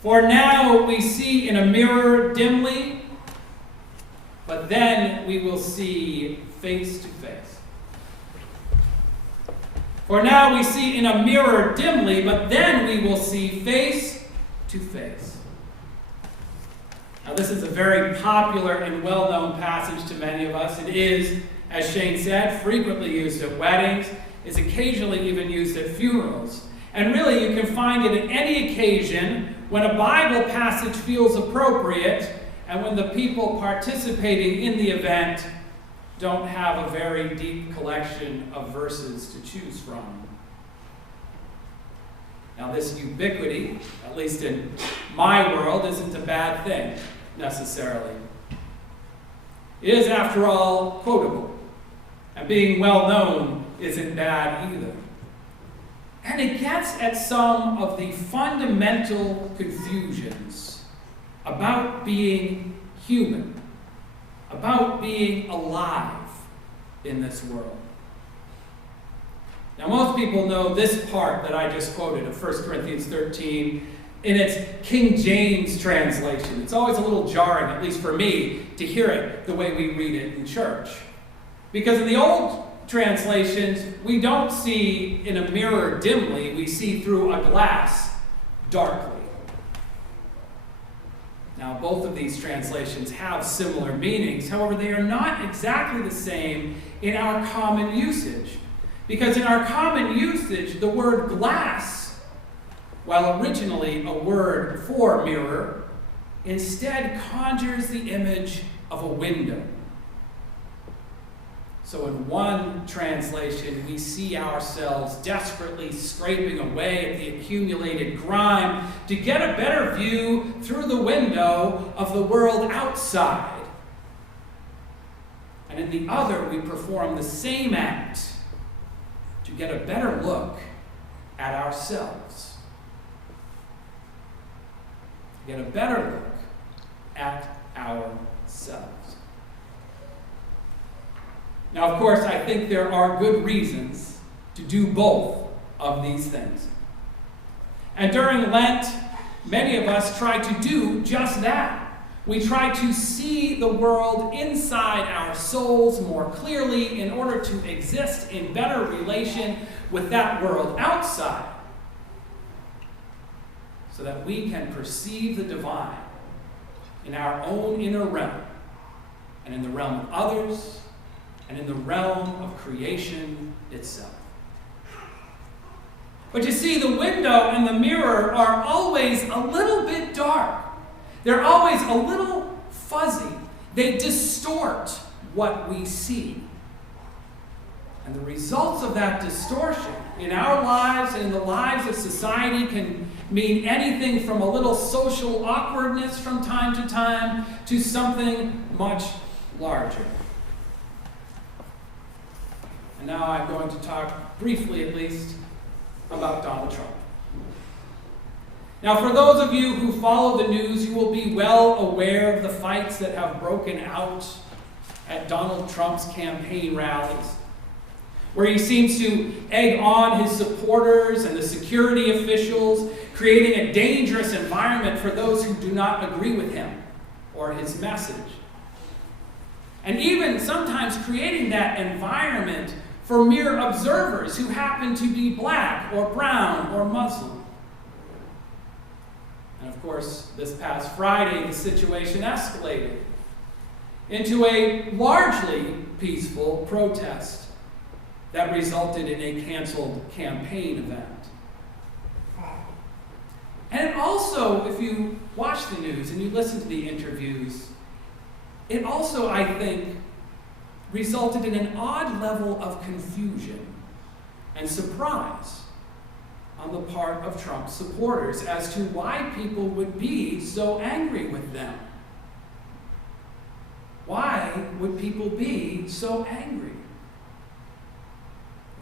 For now we see in a mirror dimly, but then we will see face to face. For now we see in a mirror dimly, but then we will see face to face. Now this is a very popular and well-known passage to many of us. It is, as Shane said, frequently used at weddings. It's occasionally even used at funerals. And really you can find it at any occasion when a Bible passage feels appropriate and when the people participating in the event don't have a very deep collection of verses to choose from. Now this ubiquity, at least in my world, isn't a bad thing necessarily. It is, after all, quotable, and being well known isn't bad either. And it gets at some of the fundamental confusions about being human, about being alive in this world. Now, most people know this part that I just quoted of 1 Corinthians 13 in its King James translation. It's always a little jarring, at least for me, to hear it the way we read it in church. Because in the old translations, we don't see in a mirror dimly, we see through a glass darkly. Now, both of these translations have similar meanings. However, they are not exactly the same in our common usage. Because in our common usage, the word glass, while originally a word for mirror, instead conjures the image of a window. So in one translation, we see ourselves desperately scraping away at the accumulated grime to get a better view through the window of the world outside. And in the other, we perform the same act to get a better look at ourselves. To get a better look at ourselves. Now, of course, I think there are good reasons to do both of these things. And during Lent, many of us try to do just that. We try to see the world inside our souls more clearly in order to exist in better relation with that world outside, so that we can perceive the divine in our own inner realm, and in the realm of others, and in the realm of creation itself. But you see, the window and the mirror are always a little bit dark. They're always a little fuzzy. They distort what we see. And the results of that distortion in our lives and in the lives of society can mean anything from a little social awkwardness from time to time to something much larger. And now I'm going to talk briefly, at least, about Donald Trump. Now, for those of you who follow the news, you will be well aware of the fights that have broken out at Donald Trump's campaign rallies, where he seems to egg on his supporters and the security officials, creating a dangerous environment for those who do not agree with him or his message. And even sometimes creating that environment for mere observers who happen to be black or brown or Muslim. And of course, this past Friday, the situation escalated into a largely peaceful protest that resulted in a canceled campaign event. And it also, if you watch the news and you listen to the interviews, it also, I think, resulted in an odd level of confusion and surprise on the part of Trump's supporters as to why people would be so angry with them. Why would people be so angry?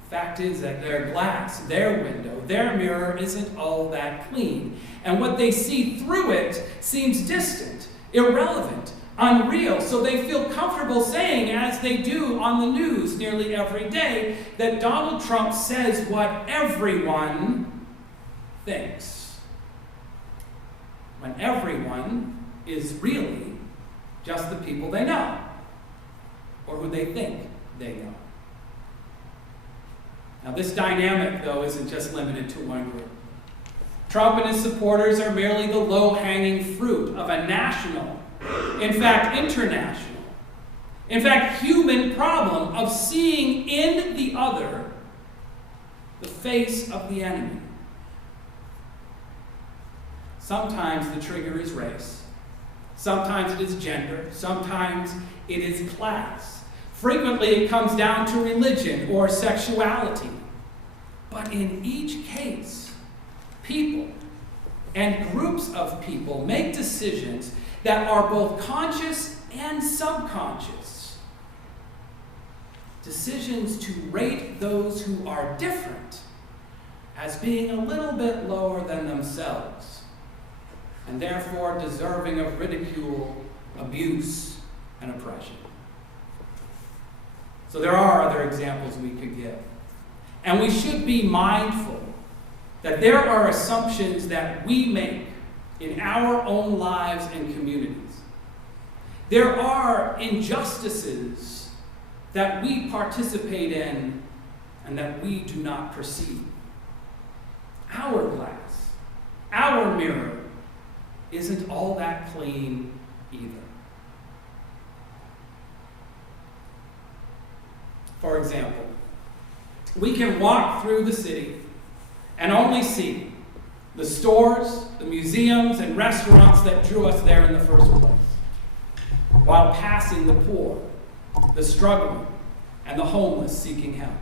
The fact is that their glass, their window, their mirror isn't all that clean. And what they see through it seems distant, irrelevant, unreal. So they feel comfortable saying, as they do on the news nearly every day, that Donald Trump says what everyone thinks. when everyone is really just the people they know, or who they think they know. Now, this dynamic, though, isn't just limited to one group. Trump and his supporters are merely the low-hanging fruit of a national, in fact, international, in fact, human problem of seeing in the other the face of the enemy. Sometimes the trigger is race. Sometimes it is gender. Sometimes it is class. Frequently it comes down to religion or sexuality. But in each case, people and groups of people make decisions that are both conscious and subconscious. Decisions to rate those who are different as being a little bit lower than themselves, and therefore deserving of ridicule, abuse, and oppression. So there are other examples we could give. And we should be mindful that there are assumptions that we make in our own lives and communities. There are injustices that we participate in and that we do not perceive. Our glass, our mirror, isn't all that clean either. For example, we can walk through the city and only see the stores, the museums, and restaurants that drew us there in the first place, while passing the poor, the struggling, and the homeless seeking help.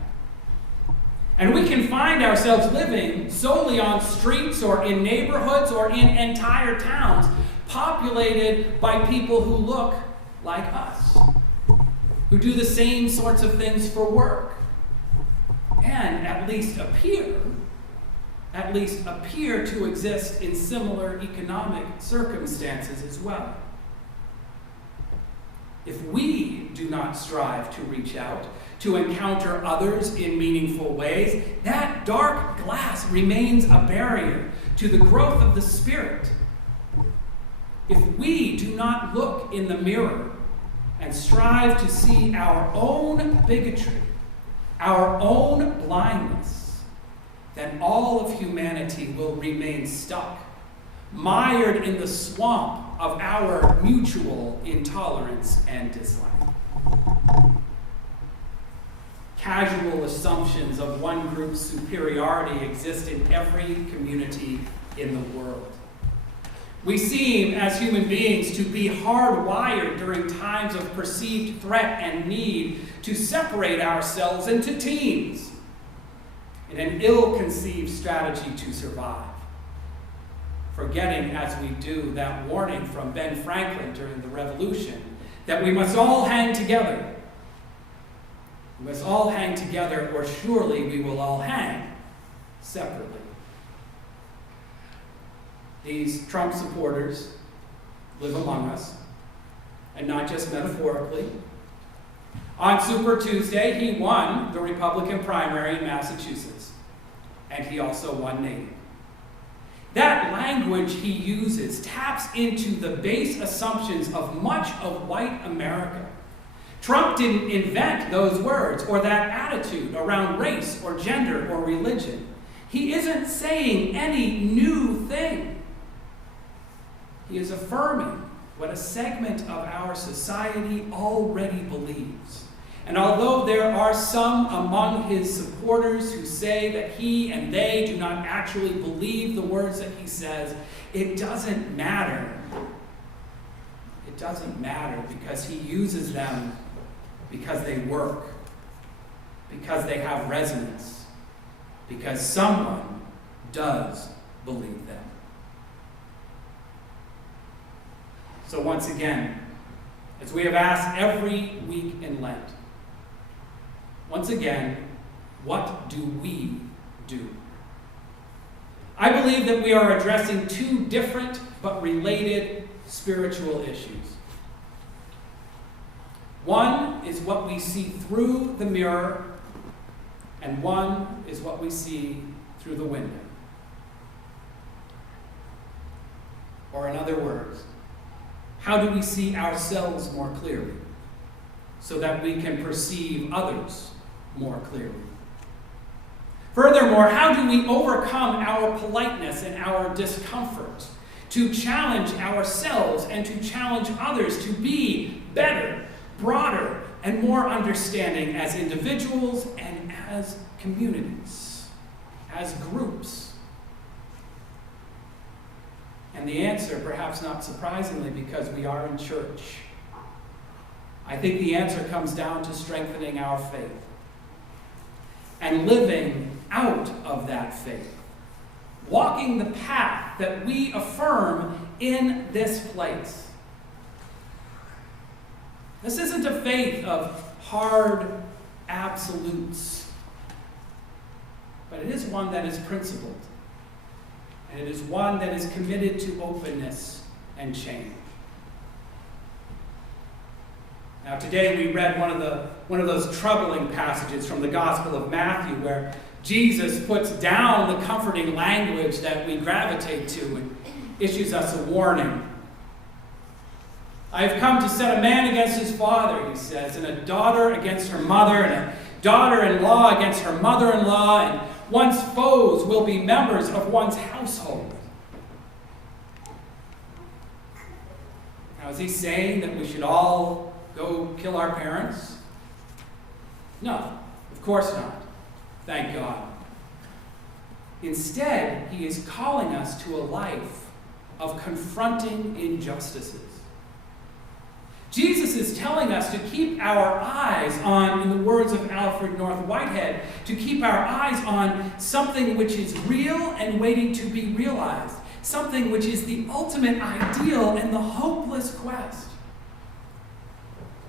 And we can find ourselves living solely on streets or in neighborhoods or in entire towns populated by people who look like us, who do the same sorts of things for work, and at least appear to exist in similar economic circumstances as well. If we do not strive to reach out, to encounter others in meaningful ways, that dark glass remains a barrier to the growth of the Spirit. If we do not look in the mirror and strive to see our own bigotry, our own blindness, then all of humanity will remain stuck, mired in the swamp of our mutual intolerance and dislike. Casual assumptions of one group's superiority exist in every community in the world. We seem, as human beings, to be hardwired during times of perceived threat and need to separate ourselves into teams in an ill-conceived strategy to survive, forgetting as we do that warning from Ben Franklin during the Revolution that we must all hang together. We must all hang together, or surely we will all hang separately. These Trump supporters live among us, and not just metaphorically. On Super Tuesday, he won the Republican primary in Massachusetts, and he also won Navy. That language he uses taps into the base assumptions of much of white America. Trump didn't invent those words or that attitude around race or gender or religion. He isn't saying any new thing. He is affirming what a segment of our society already believes. And although there are some among his supporters who say that he and they do not actually believe the words that he says, it doesn't matter. It doesn't matter because he uses them because they work, because they have resonance, because someone does believe them. So once again, as we have asked every week in Lent, once again, what do we do? I believe that we are addressing two different but related spiritual issues. One is what we see through the mirror, and one is what we see through the window. Or in other words, how do we see ourselves more clearly so that we can perceive others more clearly? Furthermore, how do we overcome our politeness and our discomfort to challenge ourselves and to challenge others to be better, broader, and more understanding as individuals and as communities, as groups? And the answer, perhaps not surprisingly, because we are in church, I think the answer comes down to strengthening our faith and living out of that faith, walking the path that we affirm in this place. This isn't a faith of hard absolutes, but it is one that is principled, and it is one that is committed to openness and change. Now, today we read one of those troubling passages from the Gospel of Matthew where Jesus puts down the comforting language that we gravitate to and issues us a warning. I have come to set a man against his father, he says, and a daughter against her mother, and a daughter-in-law against her mother-in-law, and one's foes will be members of one's household. Now, is he saying that we should all go kill our parents? No, of course not. Thank God. Instead, he is calling us to a life of confronting injustices. Jesus is telling us to keep our eyes on, in the words of Alfred North Whitehead, to keep our eyes on something which is real and waiting to be realized, something which is the ultimate ideal and the hopeless quest.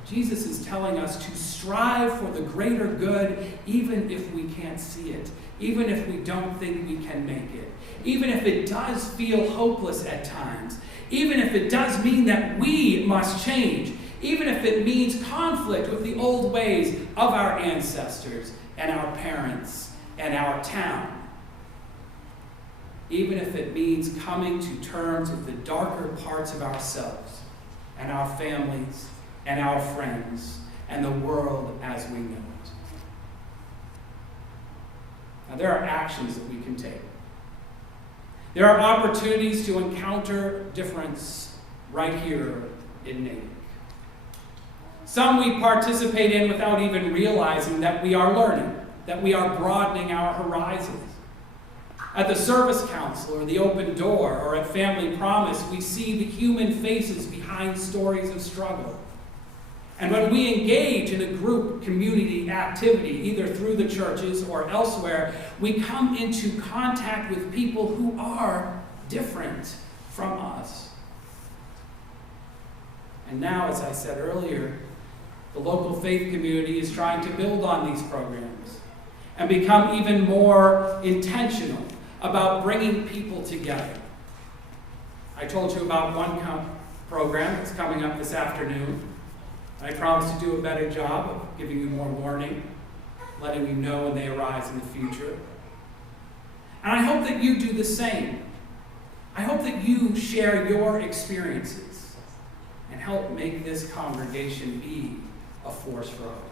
Jesus is telling us to strive for the greater good even if we can't see it, even if we don't think we can make it, even if it does feel hopeless at times, even if it does mean that we must change, even if it means conflict with the old ways of our ancestors and our parents and our town, even if it means coming to terms with the darker parts of ourselves and our families and our friends and the world as we know it. Now, there are actions that we can take. There are opportunities to encounter difference right here in Natick. Some we participate in without even realizing that we are learning, that we are broadening our horizons. At the Service Council or the Open Door or at Family Promise, we see the human faces behind stories of struggle. And when we engage in a group community activity, either through the churches or elsewhere, we come into contact with people who are different from us. And now, as I said earlier, the local faith community is trying to build on these programs and become even more intentional about bringing people together. I told you about one program that's coming up this afternoon. I promise to do a better job of giving you more warning, letting you know when they arise in the future. And I hope that you do the same. I hope that you share your experiences and help make this congregation be a force for hope.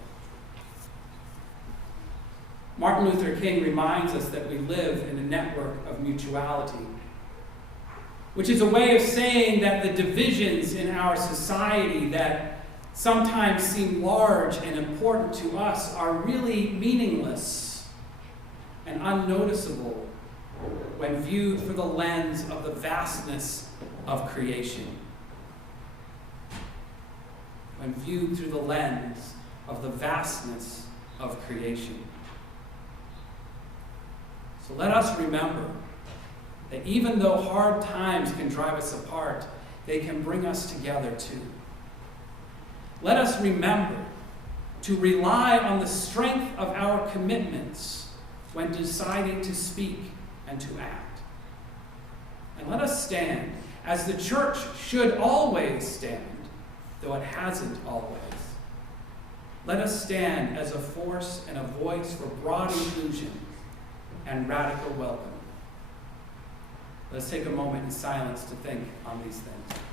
Martin Luther King reminds us that we live in a network of mutuality, which is a way of saying that the divisions in our society that sometimes seem large and important to us are really meaningless and unnoticeable when viewed through the lens of the vastness of creation. When viewed through the lens of the vastness of creation. So let us remember that even though hard times can drive us apart, they can bring us together too. Let us remember to rely on the strength of our commitments when deciding to speak and to act. And let us stand, as the church should always stand, though it hasn't always. Let us stand as a force and a voice for broad inclusion and radical welcome. Let's take a moment in silence to think on these things.